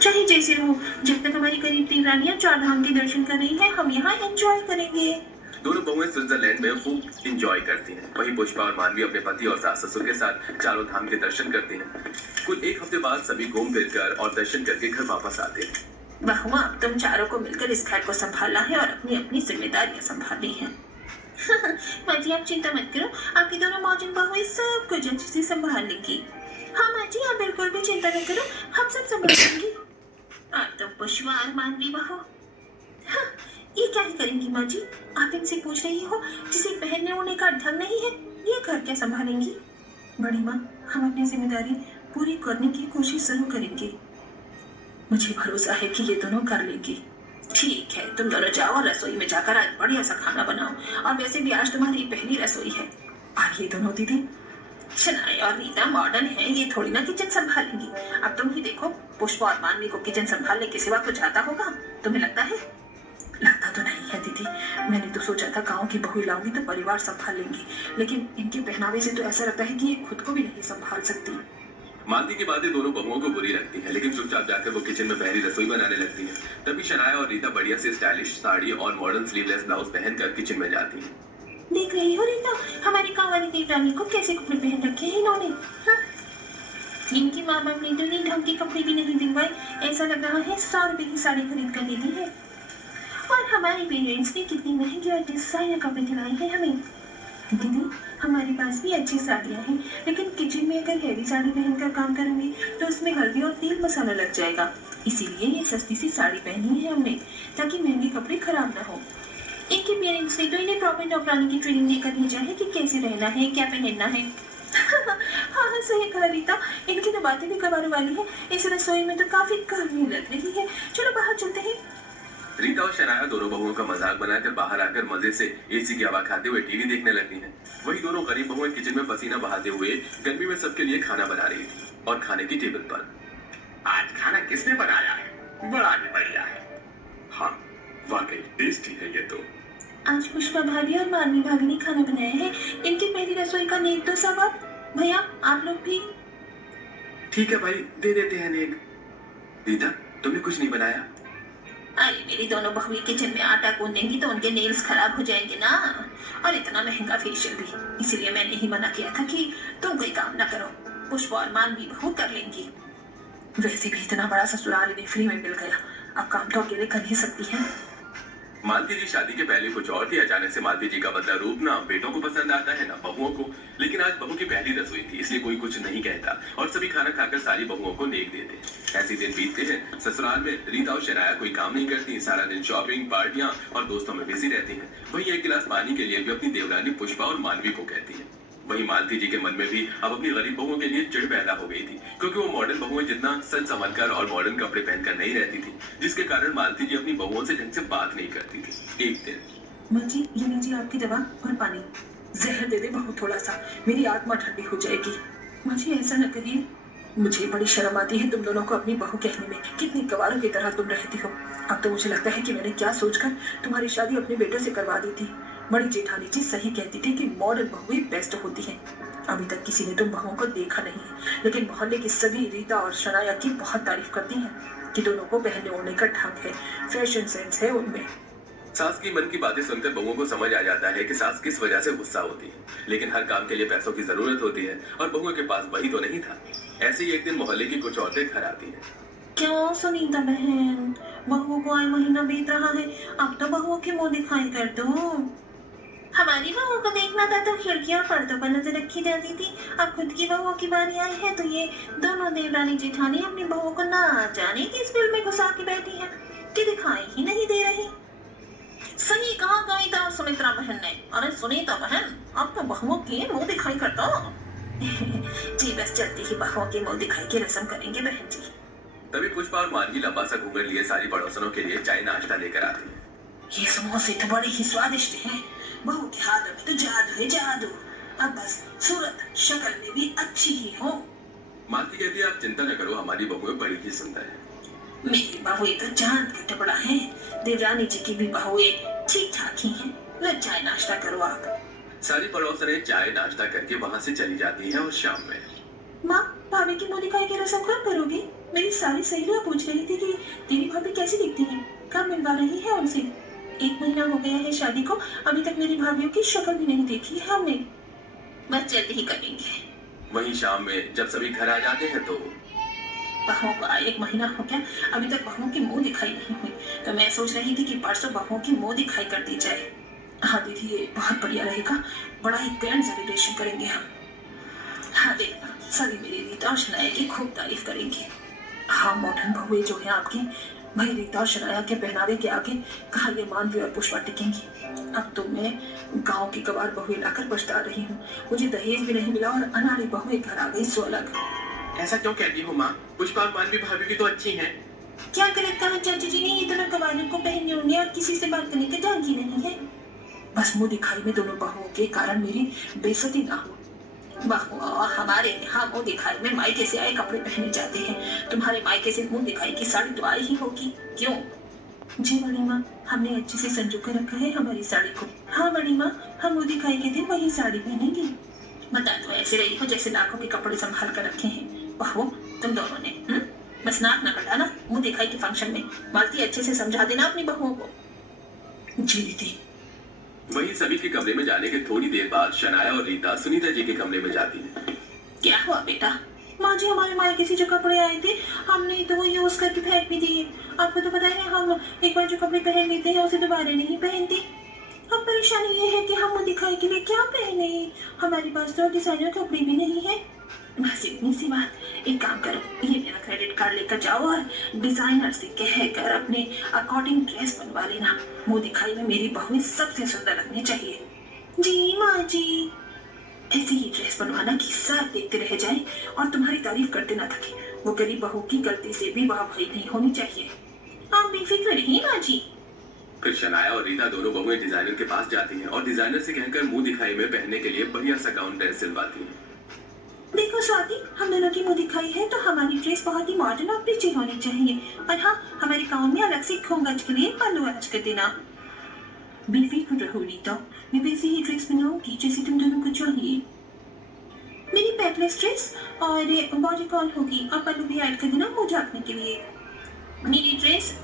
चाहे जैसे हो, जब तक हमारी करीब तीन रानियां चार धाम के दर्शन कर रही हैं, हम यहाँ एंजॉय करेंगे। दोनों बहुएं स्विट्जरलैंड में खूब इंजॉय करती हैं। वहीं पुष्पा और मानवी अपने पति और सास ससुर के साथ चारों धाम के दर्शन करती हैं। कुल एक हफ्ते बाद सभी घूम फिर कर और दर्शन करके घर वापस आते हैं। बहुआ, अब तुम चारों को मिलकर इस घर को संभालना है और अपनी अपनी जिम्मेदारियां संभालनी है। माँ जी आप चिंता मत करो, आपकी दोनों मौजूद बहुएं सब कुछ अच्छे से संभाल लेंगी। हाँ माँ जी आप बिल्कुल भी चिंता न करो, हम सब संभाल लेंगे। आप तो पुष्पा और मानवी बहू, हाँ, ये क्या ही करेंगी माँ जी? आप इनसे पूछ रही हो जिसे पहनने ओढ़ने का ढंग नहीं है, ये घर क्या संभालेंगी? बड़ी माँ, हम अपनी जिम्मेदारी पूरी करने की कोशिश जरूर करेंगे। मुझे भरोसा है कि ये दोनों कर लेंगी। ठीक है, तुम दोनों जाओ और रसोई में जाकर आज बढ़िया सा खाना बनाओ। और वैसे भी आज तुम्हारी पहली रसोई है। आइए दोनों दीदी, शनाया और रीता मॉडर्न है, ये थोड़ी ना किचन संभालेंगी। अब तुम ही देखो, पुष्पा और मानवी को किचन संभालने के सिवा कुछ आता होगा? तुम्हें लगता है? लगता तो नहीं है दीदी, मैंने तो सोचा था गांव की बहू लाऊंगी तो परिवार संभाल लेंगी, लेकिन इनके पहनावे से तो ऐसा लगता है कि ये खुद को भी नहीं संभाल सकती। मानवी की बातें दोनों बहुओं को बुरी लगती है, लेकिन चुपचाप जाकर वो किचन में पहली रसोई बनाने लगती है। तभी शनाया और रीता बढ़िया से स्टाइलिश साड़ी और मॉडर्न स्लीवलेस ब्लाउज पहनकर किचन में जाती है। देख रही हो रीता, हमारी गाँव वाली देवरानी को कैसे कपड़े पहन रखे हैं इन्होंने। हाँ? इनकी माँ बाप ने तो इन्हें ढंग के कपड़े भी नहीं दिलवाए, ऐसा लग रहा है 100 रुपए की साड़ी खरीद कर दे दी है। और हमारे पेरेंट्स ने कितनी महंगी और डिजाइनर कपड़े दिलाए हैं हमें। दीदी, हमारे पास भी अच्छी साड़ियाँ हैं, लेकिन किचन में अगर हैवी साड़ी पहनकर काम करूंगी तो उसमें हल्दी और तेल मसाला लग जाएगा। इसीलिए ये सस्ती सी साड़ी पहनी है हमने, ताकि महंगे कपड़े खराब ना हो। इनके पेरेंट्स ने तो इन्हें प्रॉपर नौकरानी की ट्रेनिंग देकर भेजा है कि कैसे रहना है, क्या पहनना है। हाँ हाँ सही कहा रीता, इनकी तो बातें भी कबाड़ वाली है। इस रसोई में तो काफी गर्मी लग रही है, चलो बाहर चलते हैं। रीता और शनाया दोनों बहुओं का मजाक बनाकर बाहर आकर मजे से एसी की हवा खाते हुए टीवी देखने लगती हैं। वहीं दोनों गरीब बहुएं किचन में पसीना बहाते हुए गर्मी में सबके लिए खाना बना रही थी। और खाने की टेबल पर आज खाना किसने बनाया है? बड़ा ही बढ़िया है। हाँ, वाकई टेस्टी है ये तो। आज पुष्पा भाभी और मानवी भाभी ने खाना बनाया है। इनकी पहली रसोई का नेक तो सब आप भैया आप लोग भी। ठीक है भाई, दे देते हैं नेक। रीता, तुमने कुछ नहीं बनाया? अरे मेरी दोनों बहुएं किचन में आटा गूंदेंगी तो उनके नेल्स खराब हो जाएंगे ना, और इतना महंगा फेशियल भी। इसीलिए मैंने ही मना किया था कि तुम कोई काम ना करो, पुष्पा और मानवी बहू कर लेंगी। वैसे भी इतना बड़ा ससुराल इन्हें फ्री में मिल गया, अब काम तो अकेले कर ही सकती है। मालती जी शादी के पहले कुछ और थी। अचानक से मालती जी का बदला रूप ना बेटों को पसंद आता है ना बहुओं को। लेकिन आज बहू की पहली रसोई थी, इसलिए कोई कुछ नहीं कहता और सभी खाना खाकर सारी बहुओं को नेक देते। ऐसे दिन बीतते हैं। ससुराल में रीता और शनाया कोई काम नहीं करती, सारा दिन शॉपिंग, पार्टियां और दोस्तों में बिजी रहती हैं। वहीं एक गिलास पानी के लिए भी अपनी देवरानी पुष्पा और मानवी को कहती है। वहीं मालती जी के मन में भी अब अपनी गरीब बहुओं के लिए चिढ़ पैदा हो गई थी, क्योंकि वो मॉडर्न बहुएं जितना सच संभलकर और मॉडर्न कपड़े पहनकर नहीं रहती थी, जिसके कारण मालती जी अपनी बहुओं से ढंग से बात नहीं करती थी। एक दिन, माँ जी ये लीजिए आपकी दवा और पानी, जहर दे दे बहू थोड़ा सा, मेरी आत्मा ठंडी हो जाएगी। माँ जी ऐसा न करिए, मुझे बड़ी शर्म आती है तुम दोनों को अपनी बहू कहने में। कितनी गवारों की तरह तुम रहती हो। अब तो मुझे लगता है कि मैंने क्या सोचकर तुम्हारी शादी अपने बेटे से करवा दी थी। बड़ी जेठानी जी सही कहती थी कि मॉडर्न बहुएं बेस्ट होती हैं। अभी तक किसी ने तुम बहुओं को देखा नहीं है, लेकिन मोहल्ले की सभी रीता और शनाया की बहुत तारीफ करती हैं कि दोनों को पहनने ओढ़ने का ढंग है, फैशन सेंस है उनमें। सास की मन की बातें सुनकर बहुओं को समझ आ जाता है कि सास किस वजह से गुस्सा होती है, लेकिन हर काम के लिए पैसों की जरूरत होती है और बहुओं के पास वही तो नहीं था। ऐसे ही एक दिन मोहल्ले की कुछ औरतें घर आती हैं। क्यों सुनीता बहन, बहुओं को आए महीना बीत रहा है, अब तो बहुओं के मुंह दिखाई कर दो। हमारी बहुओं को देखना था तो खिड़कियों पर पर्दों पर नजर रखी जाती थी। अब खुद की बहुओं की बारी आई है तो ये दोनों देवरानी जेठानी अपनी बहुओं को ना जाने किस बिल में घुसा के बैठी है कि दिखाई ही नहीं दे रही। सही कहा गायिका सुमित्रा बहन ने। अरे सुनीता बहन, अब तो बहुओं के मुंह दिखाई कर दो। जी बस जल्दी ही बहुओं के मुंह दिखाई की रस्म करेंगे बहन जी। तभी पुष्पा और मानवी लंबा सा घूंघट लिए सारी पड़ोसनों के लिए चाय नाश्ता लेकर आती है। ये समोसे तो बड़े ही स्वादिष्ट हैं। बहू के हाथों में तो जादू है जादू। अब बस सूरत शक्ल में भी अच्छी ही हो। मालती कहती है, आप चिंता न करो, हमारी बहुएं बड़ी ही सुंदर है। मेरी बहुएं तो चांद का टुकड़ा है। देवरानी जी की भी बहुएं ठीक ठाक ही हैं। लो चाय नाश्ता करो आप। सारी पड़ोसनें चाय नाश्ता करके वहां से चली जाती हैं और शाम में माँ भाभी की मुंह दिखाई की रस्म कब करोगी? मेरी सारी सहेलियां पूछ रही थी कि तेरी भाभी कैसी दिखती है, कब मिलवा रही है उनसे। 1 महीना हो गया है शादी को, अभी तक मेरी भाभीयों की शक्ल भी नहीं देखी है हमने। बस जल्दी ही करेंगे। वहीं शाम में जब सभी घर आ जाते हैं तो बहुओं को आए 1 महीना हो गया, अभी तक बहुओं की मुंह दिखाई नहीं हुई, तो मैं सोच रही थी कि परसों बहुओं की मुंह दिखाई कर दी जाए। हाँ दीदी, ये बहुत बढ़िया रहेगा, बड़ा ही ग्रैंड सेलिब्रेशन करेंगे हम। हाँ देखना, सभी मेरी रीता और शनाया की खूब तारीफ करेंगे। हाँ मॉडर्न बहुएं जो है आपकी, भाई रीता और शनाया के पहनावे के आगे कहा ये मानवी और पुष्पा टिकेंगी। अब तो मैं गांव की गवार बहुएं लाकर पछता रही हूँ, मुझे दहेज भी नहीं मिला और अनाड़ी बहुएं घर आ गई सो अलग। ऐसा क्यों कहती हो माँ? पुष्पा और मानवी भाभी भी तो अच्छी हैं। क्या गलत कहा चाची जी ने? ये दोनों गवारों को पहने होंगे और किसी से बात करने का ढंग ही नहीं है। बस मुंह दिखाई में दोनों बहुओं के कारण मेरी बेइज्जती ना हो। बहुआ हमारे यहाँ मुंह दिखाई में मायके से आए कपड़े पहने जाते हैं, तुम्हारे मायके से मुंह दिखाई की साड़ी तो आई ही होगी, क्यों? जी बड़ी माँ, हमने अच्छे से संजो कर रखा है हमारी साड़ी को। हाँ बड़ी माँ, हम मुंह दिखाई के दिन वही साड़ी पहनेंगे। बता तो ऐसे रही हो जैसे लाखों के कपड़े संभाल कर रखे हैं। बहू तुम दोनों ने बस नाक न कटाना मुंह दिखाई के फंक्शन में। मालती अच्छे से समझा देना अपनी बहुओं को। जी दीदी। वहीं सभी के कमरे में जाने के थोड़ी देर बाद शनाया और रीता सुनीता जी के कमरे में जाती हैं। क्या हुआ बेटा? माँ जी, हमारे मायके से जो कपड़े आए थे हमने तो वो यूज करके फेंक भी दिए। आपको तो पता है हम एक बार जो कपड़े पहन लेते हैं उसे दोबारा नहीं पहनते। अब परेशानी ये है कि हम मुंह दिखाई के लिए क्या पहने, हमारे पास तो डिजाइनर कपड़े भी नहीं है। बस इतनी सी बात, एक काम करो, ये मेरा क्रेडिट कार्ड लेकर जाओ और डिजाइनर से कहकर अपने अकॉर्डिंग ड्रेस बनवा लेना। मुंह दिखाई में मेरी बहुएं सबसे सुंदर लगनी चाहिए। जी माँ जी। ऐसी ही ड्रेस बनवाना कि सब देखते रह जाएं और तुम्हारी तारीफ करते ना थके। वो गरीब बहू की गलती से भी वाहवाही नहीं होनी चाहिए। आप बेफिक्र रहिए माँ जी। फिर शनाया और रीता दोनों बहुएं डिजाइनर के पास जाती हैं और डिजाइनर से कहकर मुंह दिखाई में पहनने के लिए बढ़िया सा गाउन ड्रेस सिलवाती हैं। देखो स्वाति, हम दोनों की मुंह दिखाई है तो हमारी ड्रेस बहुत ही मॉडर्न और प्रिटी होनी चाहिए। और हाँ, हमारे गाउन में अलग से खोंगच के लिए पल्लू अटैच कर देना। बेफिक्र रहो रीता, मैं वैसी ही ड्रेस बनाऊंगी जैसे तुम दोनों को चाहिए। मेरी पैकलेस ड्रेस और बॉडी कॉल होगी और पल्लू भी ऐड कर देना मुंह ढकने के लिए। मेरी ड्रेस